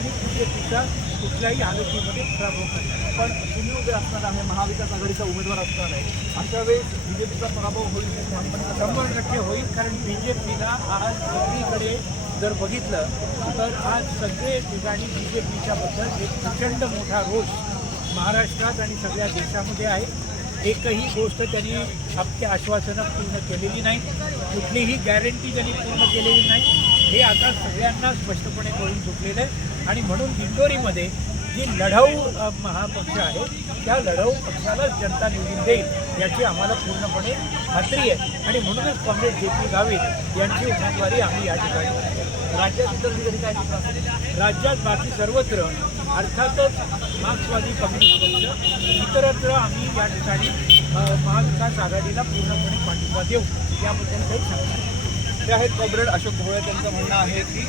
आणि B J कुठल्याही हालतीमध्ये होणार नाही. पण तुम्ही उभे असणार आहे महाविकास आघाडीचा उमेदवार असणार आहे. अशा वेळेस बीजेपीचा पराभव होईल शंभर टक्के होईल कारण बी जे पीला आज सगळीकडे जर बघितलं तर आज सगळे ठिकाणी बी जे पीच्याबद्दल एक प्रचंड मोठा रोष महाराष्ट्रात आणि सगळ्या देशामध्ये आहे. एकही गोष्ट त्यांनी आपली आश्वासनं पूर्ण केलेली नाही. कुठलीही गॅरंटी त्यांनी पूर्ण केलेली नाही. हे आता सगळ्यांना स्पष्टपणे कळून चुकलेलं आहे. आणि म्हणून दिंडोरीमध्ये जी लढाऊ महापक्ष आहे त्या लढाऊ पक्षालाच जनता निवडून देईल याची आम्हाला पूर्णपणे खात्री आहे. आणि म्हणूनच काँग्रेस जे पी गावित यांची उमेदवारी आम्ही या ठिकाणी राज्यात इतर ठिकाणी काय राज्यात बाकी सर्वत्र अर्थातच मार्क्सवादी कम्युनिस्ट पक्ष इतरत्र आम्ही या ठिकाणी महाविकास आघाडीला पूर्णपणे पाठिंबा देऊ. याबद्दल काही सांगतो ते आहेत कॉम्रेड अशोक भोळे त्यांचं म्हणणं आहे की